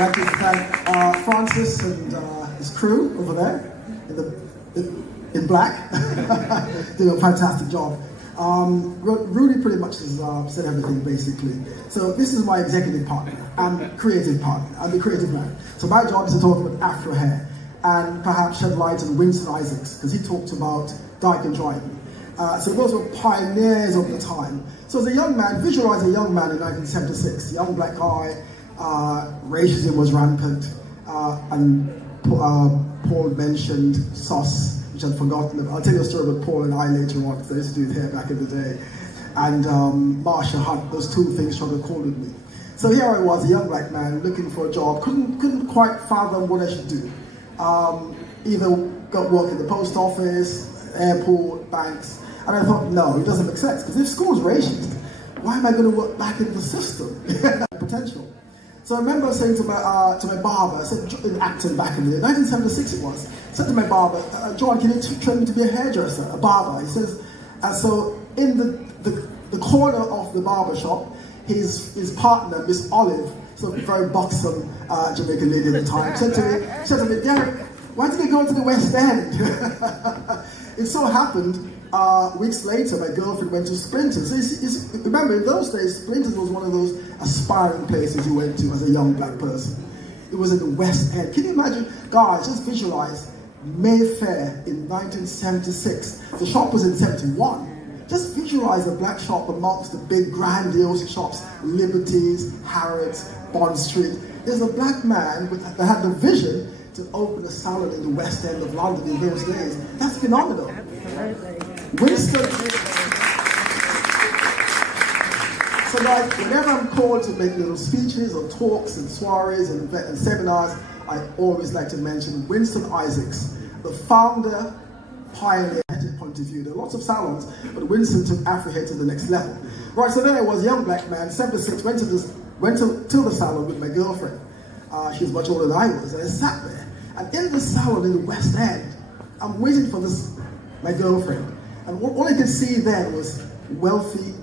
I'd like to thank Francis and his crew over there in black, doing a fantastic job. Rudy pretty much has said everything basically. So this is my executive partner and creative partner. I'm the creative man. So my job is to talk about Afro hair and perhaps shed light on Winston Isaacs, because he talked about dyke and driving. So those were pioneers of the time. So as a young man, visualize a young man in 1976, young black guy, racism was rampant, and Paul mentioned sauce, which I'd forgotten about. I'll tell you a story about Paul and I later on, because I used to do his hair back in the day. And Marsha Hunt, those two things struggled with me. So here I was, a young black man looking for a job, couldn't quite fathom what I should do. Either got work in the post office, airport, banks, and I thought, no, it doesn't make sense, because if school's racist, why am I going to work back in the system? Potential. So I remember saying to my barber, I said, in Acton back in the day, 1976 it was, I said to my barber, John, can you train me to be a hairdresser, a barber? He says, so in the corner of the barber shop, his partner, Miss Olive, so very buxom Jamaican lady at the time, said to me, Derek, why did you go to the West End? It so happened, weeks later, my girlfriend went to Splinters. Remember, in those days, Splinters was one of those aspiring places you went to as a young black person. It was in the West End. Can you imagine? Guys, just visualize Mayfair in 1976. The shop was in 71. Just visualize a black shop amongst the big grandiose shops, Liberties, Harrods, Bond Street. There's a black man that had the vision to open a salon in the West End of London in those days. That's phenomenal. Winston. So guys, whenever I'm called to make little speeches or talks and soirees and seminars, I always like to mention Winston Isaacs, the founder, pioneer, point of view. There are lots of salons, but Winston took Afro hair to the next level. Right, so there I was, a young black man, 76, went to the salon with my girlfriend. She was much older than I was, and I sat there. And in the salon in the West End, I'm waiting for my girlfriend. And all I could see then was wealthy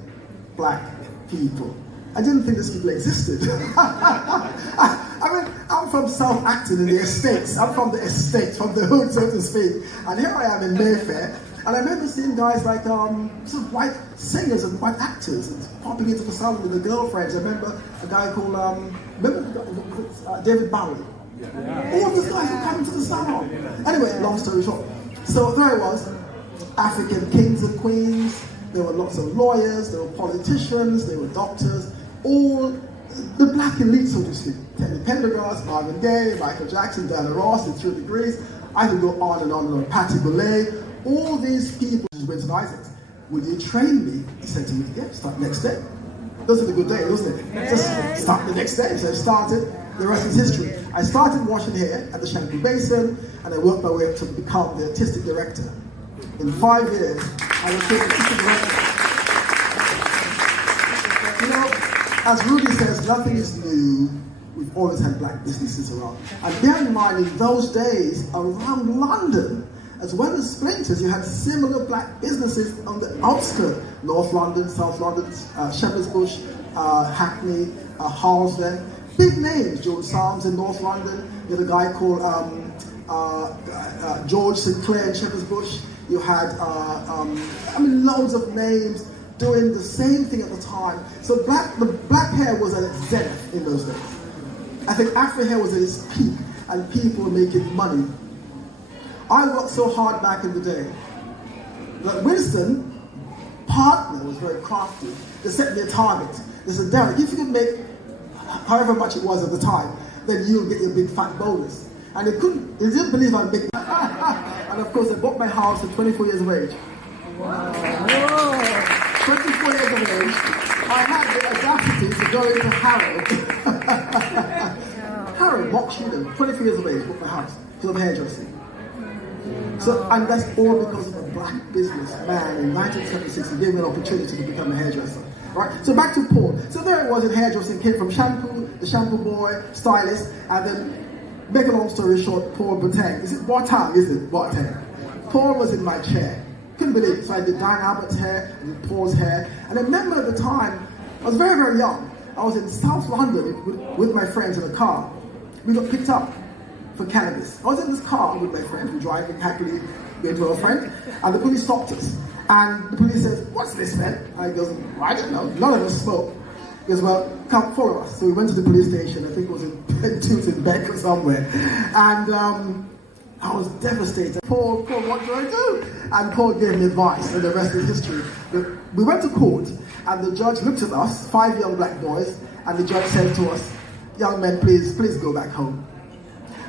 black people. I didn't think these people existed. I mean, I'm from South Acton in the estates. I'm from the estates, from the hood, so to speak. And here I am in Mayfair. And I remember seeing guys like some white singers and white actors and popping into the salon with their girlfriends. I remember a guy called, David Bowie. Yeah. All these guys were coming to the salon. Anyway, long story short. So there I was, African kings and queens. There were lots of lawyers, there were politicians, there were doctors, all the black elite, so to speak. Teddy Pendergrass, Marvin Gaye, Michael Jackson, Diana Ross, in 3 Degrees. I could go on and on and on. Patti Boulay, all these people. Winston Isaacs, will you train me? He said to me, yeah, start next day. Those are the good days, wasn't it? Just start the next day. So I started, the rest is history. I started washing hair at the shampoo basin, and I worked my way up to become the artistic director. In 5 years, I was the artistic director. You know, as Rudy says, nothing is new. We've always had black businesses around. And bear in mind, in those days, around London, as well as Splinters, you had similar black businesses on the outskirts. North London, South London, Shepherd's Bush, Hackney, Harlesden. Big names, George Psalms in North London. You had a guy called George Sinclair in Shepherd's Bush. You had, loads of names doing the same thing at the time. So the black hair was at its zenith in those days. I think Afro hair was at its peak, and people were making money. I worked so hard back in the day that Winston, partner, was very crafty. They set me a target. They said, Derek, if you can make however much it was at the time, then you'll get your big fat bonus. And they didn't believe I'd make And of course, I bought my house at 24 years of age. Wow. 24 years of age, I had the audacity to go into Harrow, Box Shooting, 24 years of age, bought my house because of hairdressing. So, and that's all because of a black businessman in 1976 who gave me an opportunity to become a hairdresser. Right? So back to Paul. So there it was in hairdressing, came from shampoo, the shampoo boy, stylist, and then, make a long story short, Paul Boateng. Is it Boateng? Is it Boateng? Paul was in my chair. Couldn't believe it. So I did Diane Albert's hair, and Paul's hair. And I remember at the time, I was very, very young. I was in South London with my friends in a car. we got picked up for cannabis. I was in this car with my friend, we driving happily, going to our friend, and the police stopped us. And the police says, "What's this, man?" And I goes, "I don't know, none of us smoke." He goes, "Well, come follow us." So we went to the police station, I think it was in Tooting Beck or somewhere. And I was devastated. Paul, what do I do? And Paul gave me advice, and the rest is history. We went to court, and the judge looked at us, 5 young black boys, and the judge said to us, "Young men, please go back home."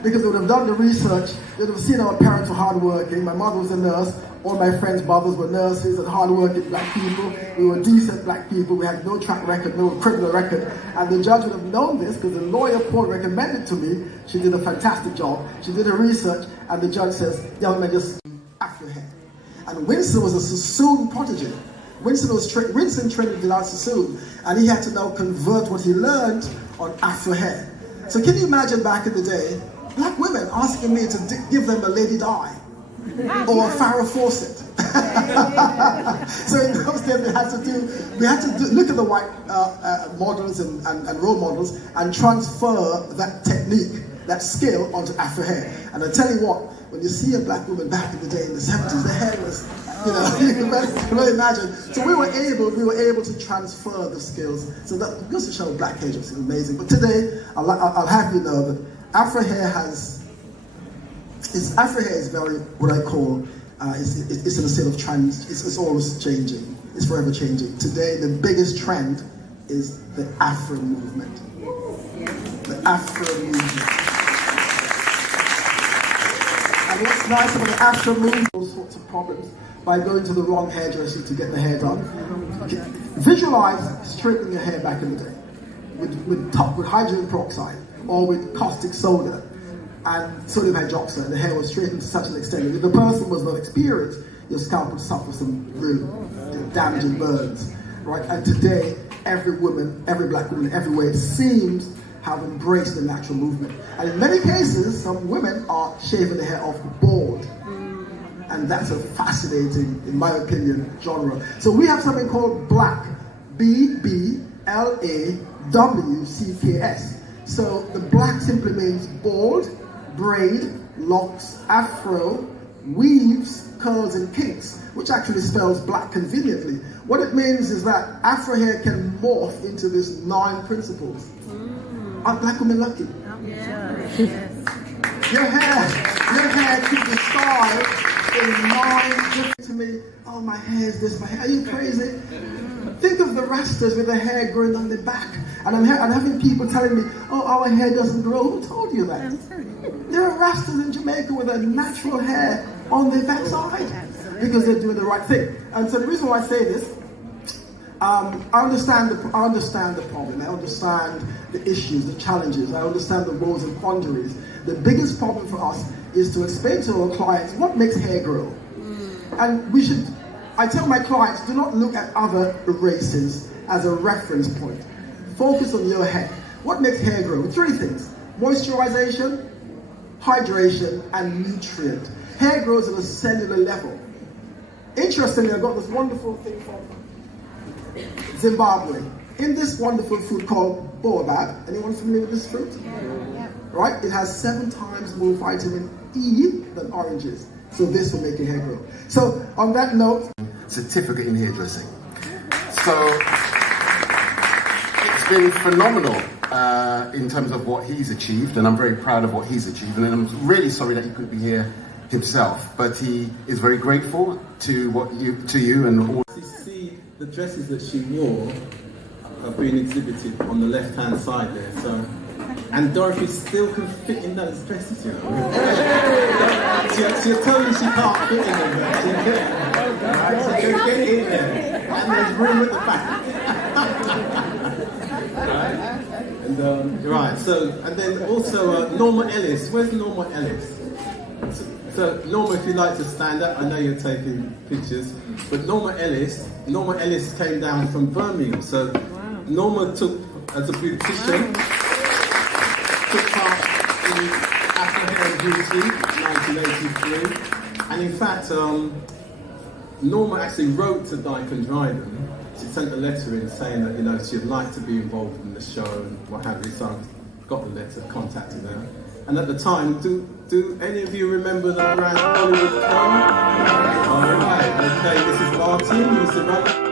Because they would have done the research, they would have seen our parents were hardworking. My mother was a nurse, all my friends' mothers were nurses and hardworking black people. We were decent black people, we had no track record, no criminal record. And the judge would have known this because the lawyer Paul recommended to me. She did a fantastic job. She did her research, and the judge says, "Young man, just Afro hair." And Winston was a Sassoon prodigy. Winston trained in Dilan Sassoon, and he had to now convert what he learned on Afro hair. So can you imagine back in the day, black women asking me to give them a Lady Di or a Farrah Fawcett. So in those days we had to look at the white models and role models and transfer that technique, that skill onto Afro hair. And I tell you what, when you see a black woman back in the day in the 70s, the hair was, you can really imagine. So we were able to transfer the skills. So that goes to show black hair is amazing. But today, I'll have you know that Afro hair is very, what I call, it's in a state of trend. It's always changing. It's forever changing. Today, the biggest trend is the Afro movement. The Afro movement. And what's nice about the Afro movement, all sorts of problems by going to the wrong hairdresser to get the hair done. Visualize straightening your hair back in the day with hydrogen peroxide or with caustic soda and sodium hydroxide, and the hair was straightened to such an extent that if the person was not experienced, your scalp would suffer some real damaging burns, right? And today, every woman, every black woman, everywhere seems have embraced the natural movement. And in many cases, some women are shaving the hair off bald. And that's a fascinating, in my opinion, genre. So we have something called black, BBLAWCKS. So the black simply means bald, braid, locks, afro, weaves, curls and kinks, which actually spells black conveniently. What it means is that Afro hair can morph into these 9 principles. Aren't black women lucky? Yes. Your hair keeps the style in 9 to me. Oh, my hair is this, my hair. Are you crazy? Think of the rastas with their hair growing on their back. And I'm having people telling me, "Oh, our hair doesn't grow." Who told you that? There are rastas in Jamaica with a natural hair on their backside because they're doing the right thing. And so the reason why I say this, I understand the problem. I understand the issues, the challenges. I understand the woes and quandaries. The biggest problem for us is to explain to our clients what makes hair grow. And I tell my clients, do not look at other races as a reference point. Focus on your hair. What makes hair grow? 3 things: moisturization, hydration, and nutrient. Hair grows at a cellular level. Interestingly, I got this wonderful thing from Zimbabwe. In this wonderful fruit called baobab. Anyone familiar with this fruit? Yeah. Right? It has 7 times more vitamin E than oranges. So this will make your hair grow. So on that note, certificate in hairdressing. So it's been phenomenal in terms of what he's achieved, and I'm very proud of what he's achieved. And I'm really sorry that he couldn't be here himself, but he is very grateful to you and all. You see, the dresses that she wore have been exhibited on the left-hand side there. So, and Dorothy still can fit in those dresses, you know. She's telling you she can't fit in them, but she can. Right? So she'll get in there, and there's room at the back. Right? And right. So, and then also Norma Ellis. Where's Norma Ellis? So Norma, if you'd like to stand up, I know you're taking pictures, but Norma Ellis came down from Birmingham. So Norma took, as a beautician, took part in Afro Hair and Beauty in 1983. And in fact, Norma actually wrote to Dyke & Dryden. She sent a letter in saying that, you know, she'd like to be involved in the show and what have you. So got the letter, contacted her. And at the time, do any of you remember the brand Hollywood Cone? All right, okay, this is Martin, who's the runner.